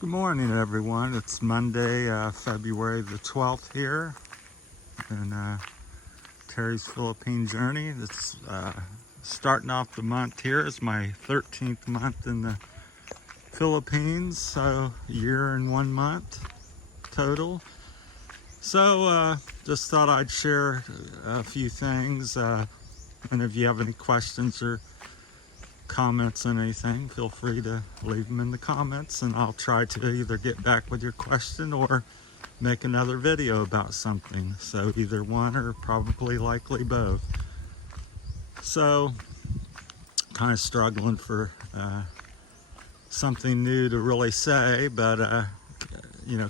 Good morning, everyone. It's Monday, February the 12th here in Terry's Philippine journey. It's starting off the month here. It's my 13th month in the Philippines, so a year and 1 month total. So just thought I'd share a few things, and if you have any questions or comments on anything, feel free to leave them in the comments and I'll try to either get back with your question or make another video about something. So either one or probably likely both. So kind of struggling for something new to really say, but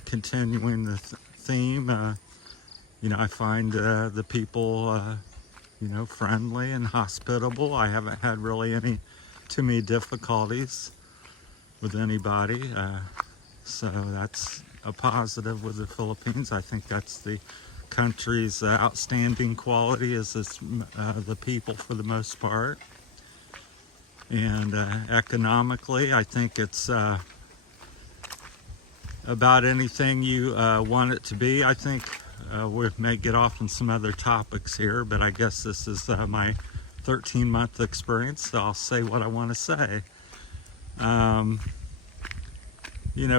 continuing the theme, I find the people friendly and hospitable. I haven't had really any too many difficulties with anybody, so that's a positive with the Philippines. I think that's the country's outstanding quality is the people for the most part. And economically, I think it's about anything you want it to be. I think we may get off on some other topics here, but I guess this is my 13-month experience, so I'll say what I want to say.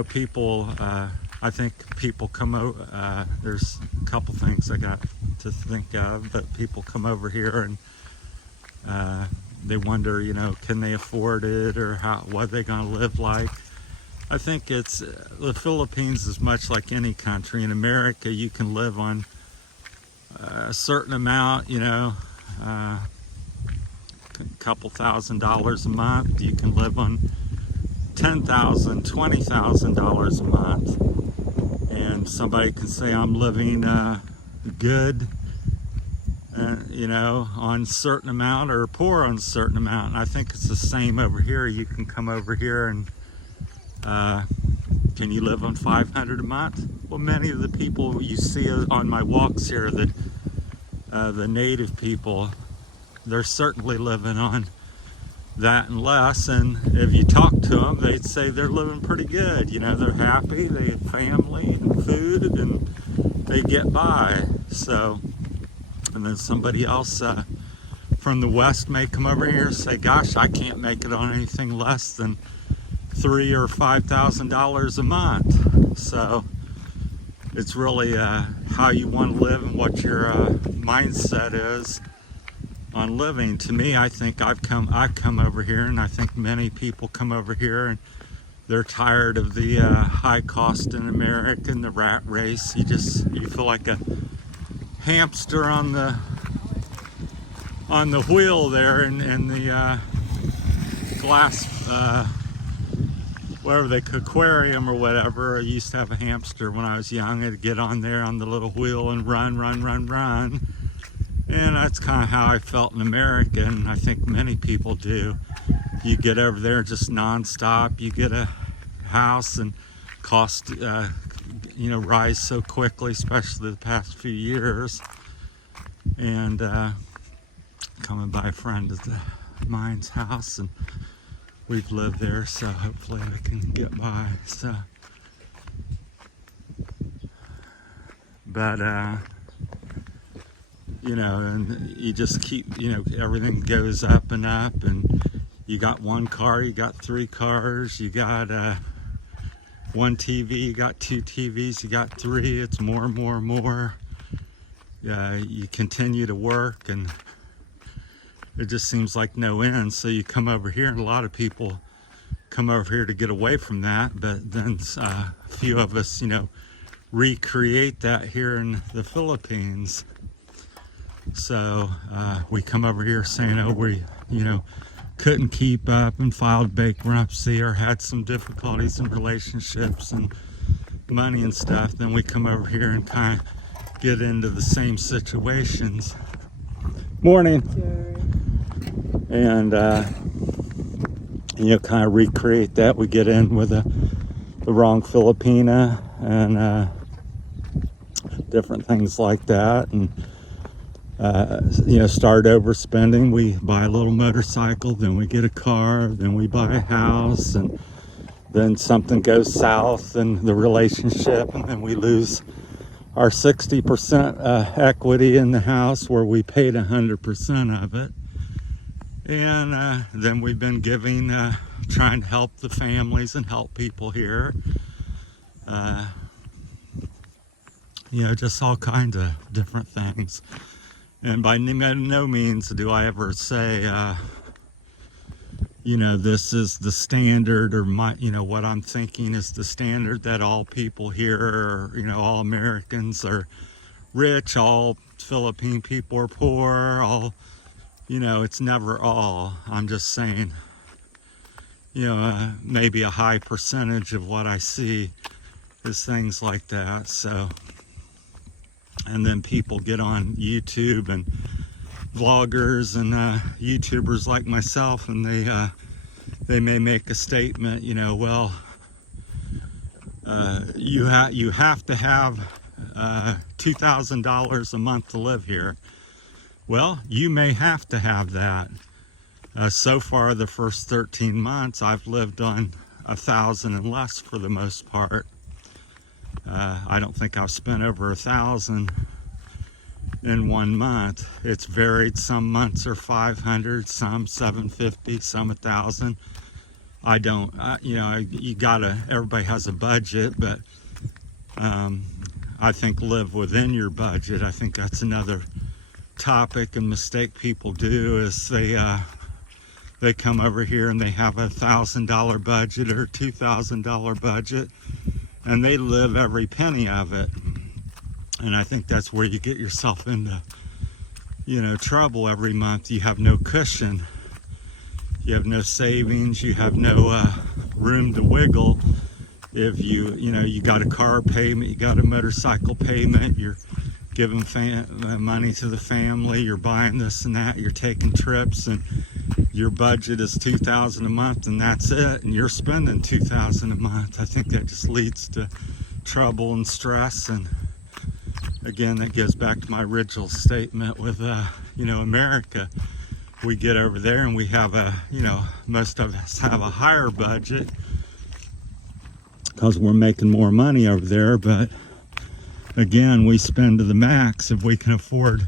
People, I think people come over, there's a couple things I got to think of, but people come over here and they wonder, can they afford it, or what they're going to live like. I think the Philippines is much like any country. In America, you can live on a certain amount, a couple $1,000s a month. You can live on $10,000, $20,000 a month. And somebody can say, I'm living good, on a certain amount, or poor on a certain amount. And I think it's the same over here. You can come over here and can you live on $500 a month? Well, many of the people you see on my walks here, the native people, they're certainly living on that and less. And if you talk to them, they'd say they're living pretty good. They're happy, they have family and food, and they get by. So, and then somebody else from the West may come over here and say, gosh, I can't make it on anything less than $3,000 or $5,000 a month. So it's really how you want to live and what your mindset is on living. To me, I think I've come over here, and I think many people come over here and they're tired of the high cost in America and the rat race. You feel like a hamster on the wheel there in the glass aquarium or whatever. I used to have a hamster when I was young. I'd get on there on the little wheel and run. And that's kind of how I felt in America, and I think many people do. You get over there just nonstop. You get a house, and cost, rise so quickly, especially the past few years. And coming by a friend of mine's house, and we've lived there, so hopefully we can get by. So, but and you just keep, everything goes up and up, and you got one car, you got 3 cars, you got one TV, you got 2 TVs, you got 3. It's more and more and more. You continue to work, and it just seems like no end. So you come over here, and a lot of people come over here to get away from that, but then a few of us, recreate that here in the Philippines. So we come over here saying, oh, we, couldn't keep up and filed bankruptcy or had some difficulties in relationships and money and stuff. Then we come over here and kind of get into the same situations. Morning. Sure. And, kind of recreate that. We get in with the wrong Filipina and different things like that. And start overspending. We buy a little motorcycle, then we get a car, then we buy a house, and then something goes south in the relationship, and then we lose our 60% equity in the house where we paid 100% of it. And then we've been giving, trying to help the families and help people here. You know, just all kinds of different things. And by no means do I ever say, you know, this is the standard, or my, you know, what I'm thinking is the standard, that all people here, or, you know, all Americans are rich, all Philippine people are poor, all, you know, it's never all. I'm just saying, you know, maybe a high percentage of what I see is things like that. So, and then people get on YouTube, and vloggers and YouTubers like myself, and they may make a statement, you know, well, you have to have $2,000 a month to live here. Well, you may have to have that. So far, the first 13 months, I've lived on $1,000 and less for the most part. I don't think I've spent over $1,000 in 1 month. It's varied. Some months are 500, some 750, some 1,000. I don't, you know, you gotta, everybody has a budget, but I think live within your budget. I think that's another topic and mistake people do, is they come over here and they have a $1,000 budget or $2,000 budget, and they live every penny of it. And I think that's where you get yourself into, you know, trouble every month. You have no cushion. You have no savings. You have no room to wiggle. If you know, you got a car payment, you got a motorcycle payment, you're giving money to the family, you're buying this and that, you're taking trips, and your budget is $2,000 a month, and that's it, and you're spending $2,000 a month. I think that just leads to trouble and stress. And again, that goes back to my original statement with, you know, America. We get over there and we have a, you know, most of us have a higher budget because we're making more money over there. But again, we spend to the max. If we can afford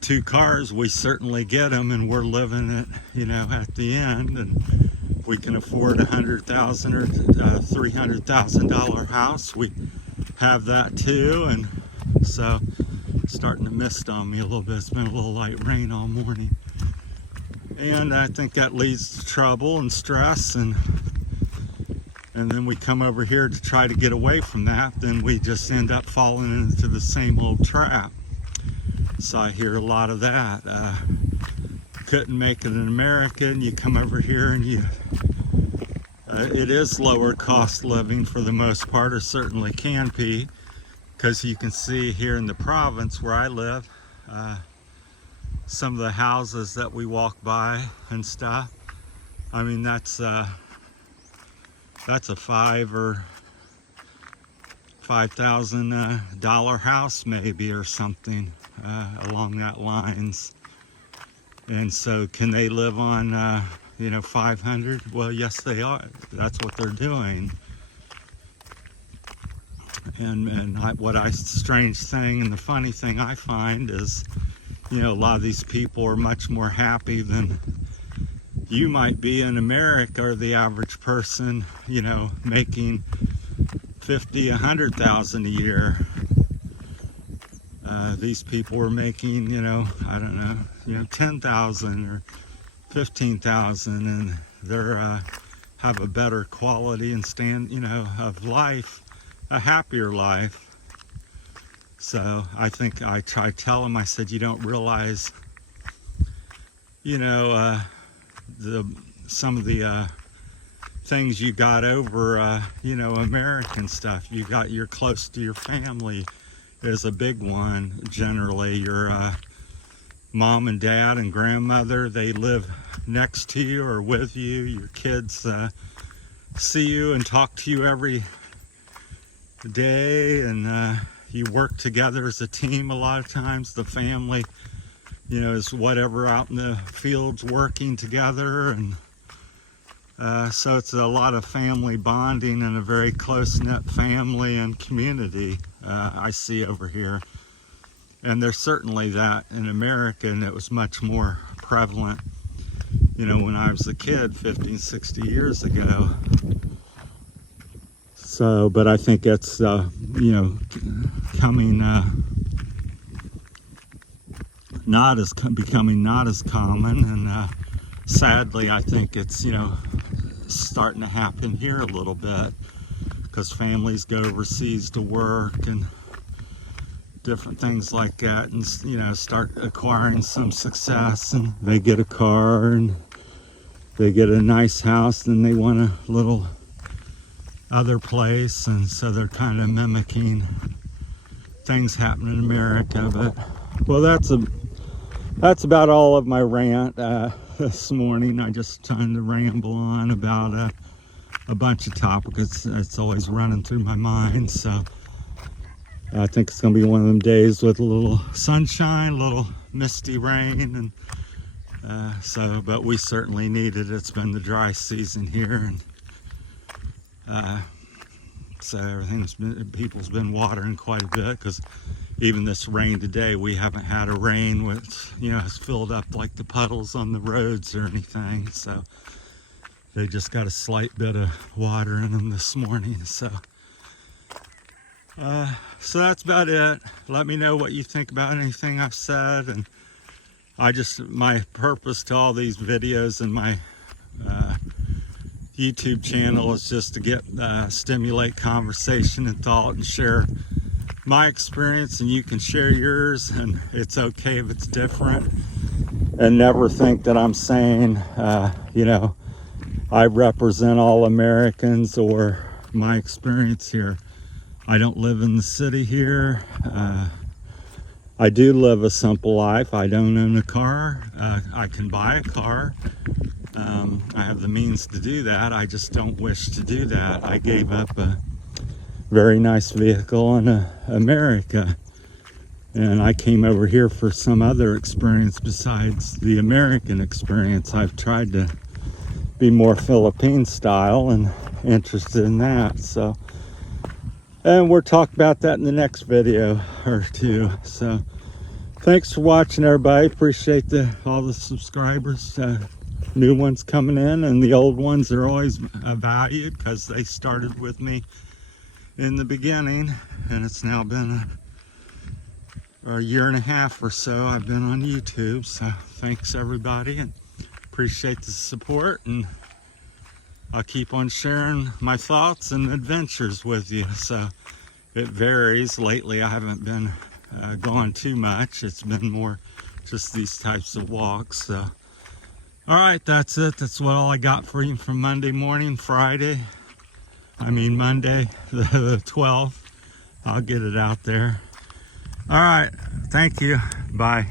2 cars, we certainly get them, and we're living it, you know, at the end. And we can afford $100,000 or $300,000 house, we have that too. And so it's starting to mist on me a little bit. It's been a little light rain all morning, and I think that leads to trouble and stress, and then we come over here to try to get away from that. Then we just end up falling into the same old trap. So I hear a lot of that. Couldn't make it in America, and you come over here and you it is lower cost living for the most part, or certainly can be, because you can see here in the province where I live, some of the houses that we walk by and stuff. I mean, that's a $5,000 or $5,000 house maybe, or something along that lines. And so can they live on you know, 500? Well, yes, they are. That's what they're doing. And strange thing and the funny thing I find is, you know, a lot of these people are much more happy than you might be in America, or the average person, you know, making 50, 100,000 a year. These people are making, you know, I don't know, you know, 10,000 or 15,000, and they're have a better quality and you know, of life, a happier life. So I think I tried to tell them, I said, you don't realize, you know, some of the things you got over, you know, American stuff. You're close to your family is a big one. Generally, your mom and dad and grandmother, they live next to you or with you. Your kids see you and talk to you every day, and you work together as a team a lot of times. The family, you know, is whatever out in the fields working together, and So it's a lot of family bonding and a very close-knit family and community I see over here. And there's certainly that in America, and it was much more prevalent, you know, when I was a kid 50, 60 years ago. So, but I think it's, you know, becoming not as common, and sadly, I think it's, you know, starting to happen here a little bit, because families go overseas to work and different things like that, and, you know, start acquiring some success, and they get a car and they get a nice house, and they want a little other place, and so they're kind of mimicking things happening in America. But well, that's about all of my rant this morning. I just trying to ramble on about a bunch of topics. It's always running through my mind, so I think it's going to be one of them days with a little sunshine, a little misty rain, and but we certainly need it. It's been the dry season here, and so people's been watering quite a bit, because even this rain today, we haven't had a rain which, you know, has filled up like the puddles on the roads or anything. So they just got a slight bit of water in them this morning. So that's about it. Let me know what you think about anything I've said. And my purpose to all these videos and my YouTube channel is just to get stimulate conversation and thought, and share my experience, and you can share yours, and it's okay if it's different. And never think that I'm saying you know, I represent all Americans or my experience here. I don't live in the city here. I do live a simple life. I don't own a car. I can buy a car. I have the means to do that. I just don't wish to do that. I gave up a very nice vehicle in America, and I came over here for some other experience besides the American experience. I've tried to be more Philippine style and interested in that. So, and we'll talk about that in the next video or two. So thanks for watching, everybody. Appreciate all the subscribers, new ones coming in, and the old ones are always valued, because they started with me in the beginning, and it's now been a year and a half or so I've been on YouTube. So thanks, everybody, and appreciate the support, and I'll keep on sharing my thoughts and adventures with you. So it varies. Lately I haven't been going too much. It's been more just these types of walks. So all right, that's it. That's all I got for you from Monday morning, Monday the 12th. I'll get it out there. All right, thank you. Bye.